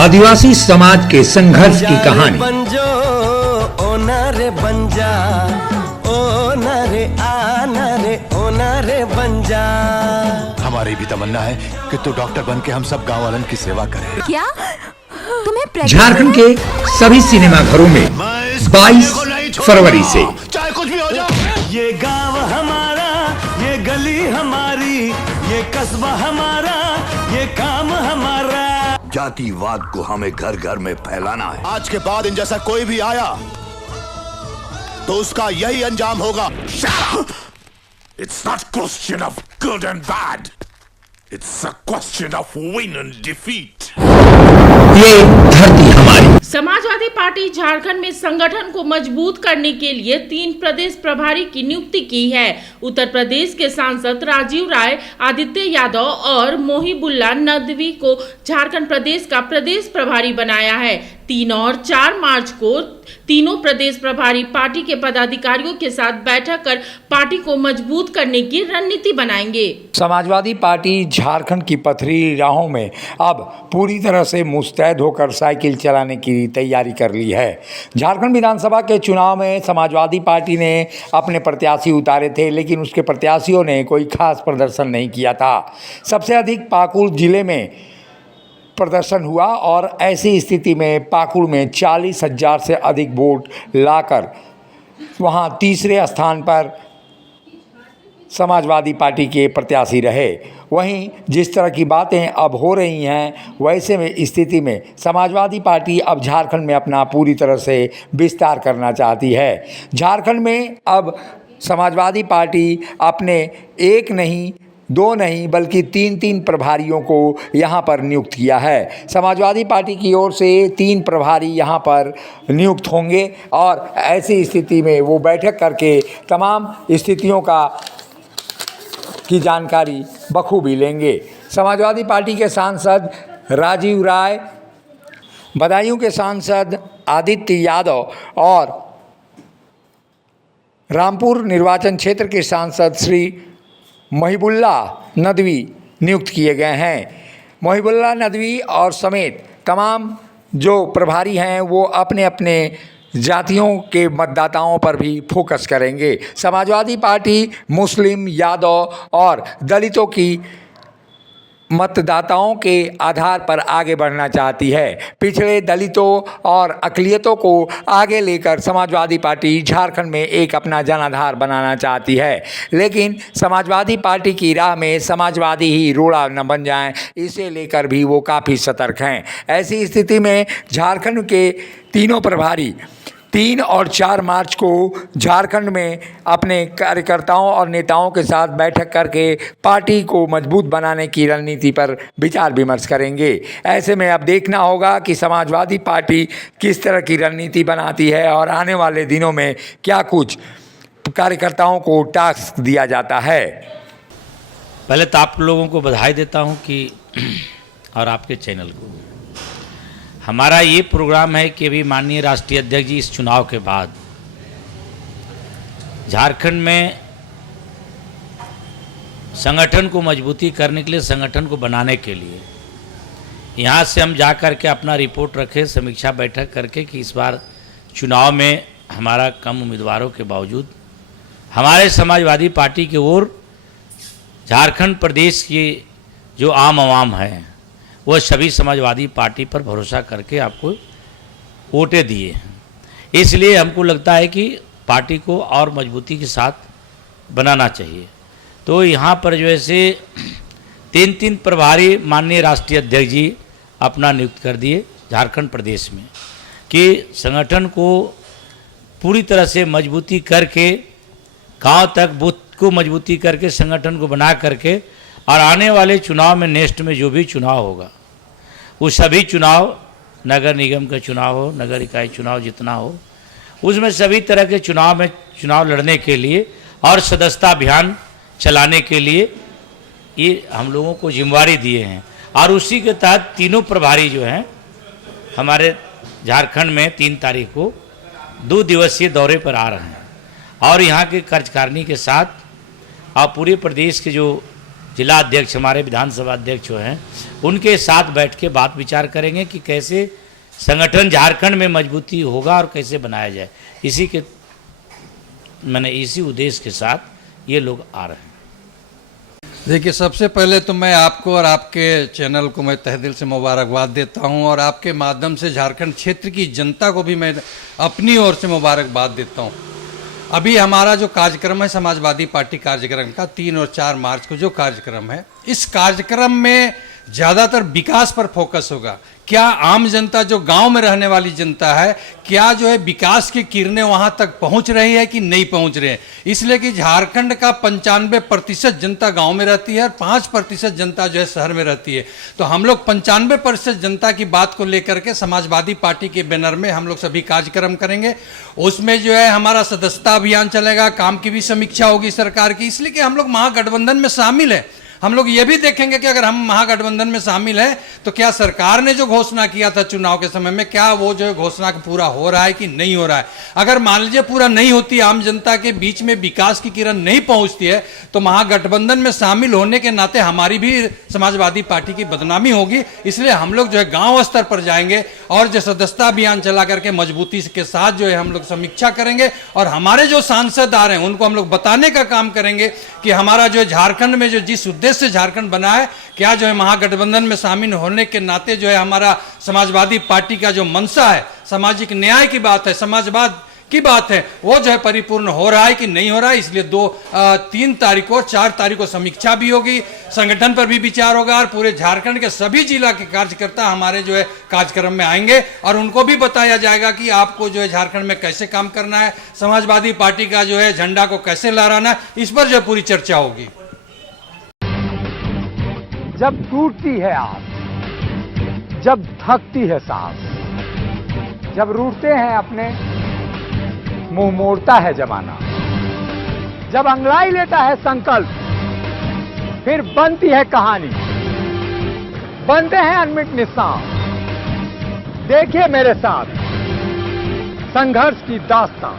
आदिवासी समाज के संघर्ष की कहानी। बंजो ओना रे बंजा, ओना रे आना रे ओना रे बंजा। हमारी भी तमन्ना है कि तू डॉक्टर बन के हम सब गांव वालों की सेवा करे। क्या तुम्हें झारखंड के सभी सिनेमा घरों में 22 फरवरी से चाहे कुछ भी हो जाए। ये गांव हमारा, ये गली हमारी, ये कस्बा हमारा, ये काम हमारा। जातिवाद को हमें घर घर में फैलाना है। आज के बाद इन जैसा कोई भी आया तो उसका यही अंजाम होगा। It's not question of good and bad. It's a question of win and defeat. ये धरती हमारी। समाजवादी पार्टी झारखंड में संगठन को मजबूत करने के लिए 3 प्रदेश प्रभारी की नियुक्ति की है। उत्तर प्रदेश के सांसद राजीव राय, आदित्य यादव और मोहिबुल्ला नदवी को झारखंड प्रदेश का प्रदेश प्रभारी बनाया है। 3 और 4 मार्च को तीनों प्रदेश प्रभारी पार्टी के पदाधिकारियों के साथ बैठक कर पार्टी को मजबूत करने की रणनीति बनाएंगे। समाजवादी पार्टी झारखंड की पथरीली राहों में अब पूरी तरह से मुस्तैद होकर साइकिल चलाने की तैयारी कर ली है। झारखंड विधानसभा के चुनाव में समाजवादी पार्टी ने अपने प्रत्याशी उतारे थे, लेकिन उसके प्रत्याशियों ने कोई खास प्रदर्शन नहीं किया था। सबसे अधिक पाकुड़ जिले में प्रदर्शन हुआ और ऐसी स्थिति में पाकुड़ में 40,000 से अधिक वोट लाकर वहां तीसरे स्थान पर समाजवादी पार्टी के प्रत्याशी रहे। वहीं जिस तरह की बातें अब हो रही हैं, वैसे में स्थिति में समाजवादी पार्टी अब झारखंड में अपना पूरी तरह से विस्तार करना चाहती है। झारखंड में अब समाजवादी पार्टी अपने 1 नहीं 2 नहीं बल्कि 3 प्रभारियों को यहाँ पर नियुक्त किया है। समाजवादी पार्टी की ओर से 3 प्रभारी यहाँ पर नियुक्त होंगे और ऐसी स्थिति में वो बैठक करके तमाम स्थितियों की जानकारी बखूबी लेंगे। समाजवादी पार्टी के सांसद राजीव राय, बदायूं के सांसद आदित्य यादव और रामपुर निर्वाचन क्षेत्र के सांसद श्री मोहिबुल्ला नदवी नियुक्त किए गए हैं। मोहिबुल्ला नदवी और समेत तमाम जो प्रभारी हैं वो अपने अपने जातियों के मतदाताओं पर भी फोकस करेंगे। समाजवादी पार्टी मुस्लिम, यादव और दलितों की मतदाताओं के आधार पर आगे बढ़ना चाहती है। पिछड़े दलितों और अक़लियतों को आगे लेकर समाजवादी पार्टी झारखंड में एक अपना जनाधार बनाना चाहती है, लेकिन समाजवादी पार्टी की राह में समाजवादी ही रोड़ा न बन जाएं, इसे लेकर भी वो काफ़ी सतर्क हैं। ऐसी स्थिति में झारखंड के तीनों प्रभारी 3 और 4 मार्च को झारखंड में अपने कार्यकर्ताओं और नेताओं के साथ बैठक करके पार्टी को मजबूत बनाने की रणनीति पर विचार विमर्श करेंगे। ऐसे में अब देखना होगा कि समाजवादी पार्टी किस तरह की रणनीति बनाती है और आने वाले दिनों में क्या कुछ कार्यकर्ताओं को टास्क दिया जाता है। पहले तो आप लोगों को बधाई देता हूं कि और आपके चैनल को, हमारा ये प्रोग्राम है कि अभी माननीय राष्ट्रीय अध्यक्ष जी इस चुनाव के बाद झारखंड में संगठन को मजबूती करने के लिए, संगठन को बनाने के लिए यहाँ से हम जा कर के अपना रिपोर्ट रखें, समीक्षा बैठक करके कि इस बार चुनाव में हमारा कम उम्मीदवारों के बावजूद हमारे समाजवादी पार्टी की ओर झारखंड प्रदेश की जो आम आवाम है वह सभी समाजवादी पार्टी पर भरोसा करके आपको वोटें दिए हैं। इसलिए हमको लगता है कि पार्टी को और मजबूती के साथ बनाना चाहिए। तो यहाँ पर जो है से 3 प्रभारी माननीय राष्ट्रीय अध्यक्ष जी अपना नियुक्त कर दिए झारखंड प्रदेश में कि संगठन को पूरी तरह से मजबूती करके, गांव तक बूथ को मजबूती करके, संगठन को बना करके और आने वाले चुनाव में नेक्स्ट में जो भी चुनाव होगा वो सभी चुनाव, नगर निगम का चुनाव हो, नगर इकाई चुनाव जितना हो, उसमें सभी तरह के चुनाव लड़ने के लिए और सदस्यता अभियान चलाने के लिए ये हम लोगों को जिम्मेवारी दिए हैं। और उसी के तहत तीनों प्रभारी जो हैं हमारे झारखंड में 3 तारीख को 2 दिवसीय दौरे पर आ रहे हैं और यहाँ के कार्यकारिणी के साथ और पूरे प्रदेश के जो जिला अध्यक्ष हमारे विधानसभा अध्यक्ष जो हैं उनके साथ बैठ के बात विचार करेंगे कि कैसे संगठन झारखंड में मजबूती होगा और कैसे बनाया जाए। इसी उद्देश्य के साथ ये लोग आ रहे हैं। देखिए, सबसे पहले तो मैं आपको और आपके चैनल को मैं तहे दिल से मुबारकबाद देता हूं और आपके माध्यम से झारखंड क्षेत्र की जनता को भी मैं अपनी ओर से मुबारकबाद देता हूं। अभी हमारा जो कार्यक्रम है समाजवादी पार्टी कार्यक्रम का 3 और 4 मार्च को जो कार्यक्रम है, इस कार्यक्रम में ज़्यादातर विकास पर फोकस होगा। क्या आम जनता जो गांव में रहने वाली जनता है, क्या जो है विकास की किरणें वहां तक पहुंच रही है कि नहीं पहुंच रही है। इसलिए कि झारखंड का 95% जनता गांव में रहती है और 5% जनता जो है शहर में रहती है। तो हम लोग 95% जनता की बात को लेकर के समाजवादी पार्टी के बैनर में हम लोग सभी कार्यक्रम करेंगे। उसमें जो है हमारा सदस्यता अभियान चलेगा, काम की भी समीक्षा होगी सरकार की, इसलिए कि हम लोग महागठबंधन में शामिल है। हम लोग ये भी देखेंगे कि अगर हम महागठबंधन में शामिल हैं तो क्या सरकार ने जो घोषणा किया था चुनाव के समय में, क्या वो जो घोषणा पूरा हो रहा है कि नहीं हो रहा है। अगर मान लीजिए पूरा नहीं होती, आम जनता के बीच में विकास की किरण नहीं पहुंचती है, तो महागठबंधन में शामिल होने के नाते हमारी भी समाजवादी पार्टी की बदनामी होगी। इसलिए हम लोग जो है गांव स्तर पर जाएंगे और जो सदस्यता अभियान चला करके मजबूती के साथ जो है हम लोग समीक्षा करेंगे और हमारे जो सांसद आ रहे हैं उनको हम लोग बताने का काम करेंगे कि हमारा जो झारखंड में जो जिस उद्देश्य से झारखंड बना है, क्या जो है महागठबंधन में शामिल होने के नाते जो है हमारा समाजवादी पार्टी का जो मंशा है, सामाजिक न्याय की बात है, समाजवाद की बात है, वो जो है परिपूर्ण हो रहा है कि नहीं हो रहा है। इसलिए 3 तारीख और 4 तारीख को समीक्षा भी होगी, संगठन पर भी विचार होगा और पूरे झारखंड के सभी जिला के कार्यकर्ता हमारे जो है कार्यक्रम में आएंगे और उनको भी बताया जाएगा कि आपको जो है झारखंड में कैसे काम करना है, समाजवादी पार्टी का जो है झंडा को कैसे लहराना है, इस पर जो पूरी चर्चा होगी। जब टूटती है आस, जब थकती है सांस, जब रूठते हैं अपने, मुंह मोड़ता है जमाना, जब अंगड़ाई लेता है संकल्प, फिर बनती है कहानी, बनते हैं अनमिट निशान। देखिए मेरे साथ संघर्ष की दास्तान।